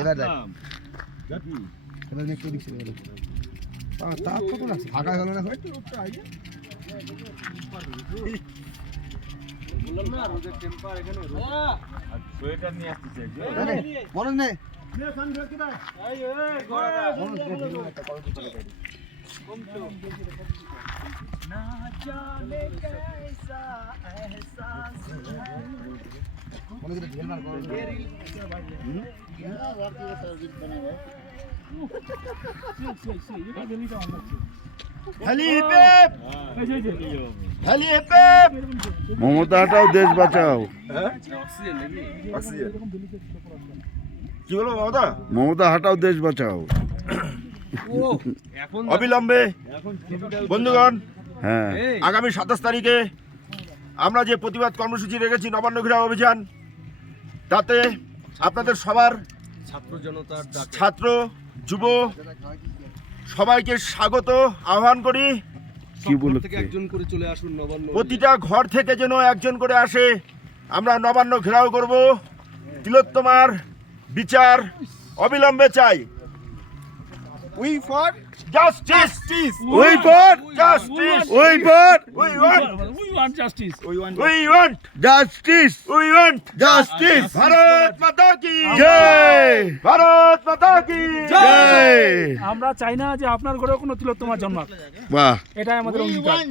এবার দেখ এবার একটু দিচ্ছি তা কত আছে ফাঁকা গেল না সোয়েটার নিয়ে আসতেছে মনে নেই মমতা হটাও দেশ বাঁচাও। কি বলবো মমতা? মমতা হটাও দেশ বাঁচাও। অবিলম্বে বন্ধুগণ, হ্যাঁ, আগামী 27 তারিখে আমরা যে প্রতিবাদ কর্মসূচি রেখেছি নবান্ন ঘেরাও অভিযান, তাতে আপনাদের সবার ছাত্র যুব সবাইকে স্বাগত আহ্বান করি। কি বলতে প্রতিটা ঘর থেকে যেন একজন করে আসে। আমরা নবান্ন ঘেরাও করব, তিলোত্তমার বিচার অবিলম্বে চাই। We for justice. ওই পর Justice. ওই পর We want. We want justice. We want. Justice We want. Justice. Bharat মাতা কি জয় ভারত মাতা কি জয়। আমরা চাই না যে আপনার ঘরে কোনো তিলোত্তমা জন্মাক। বাহ, এটাই আমাদের অঙ্গীকার।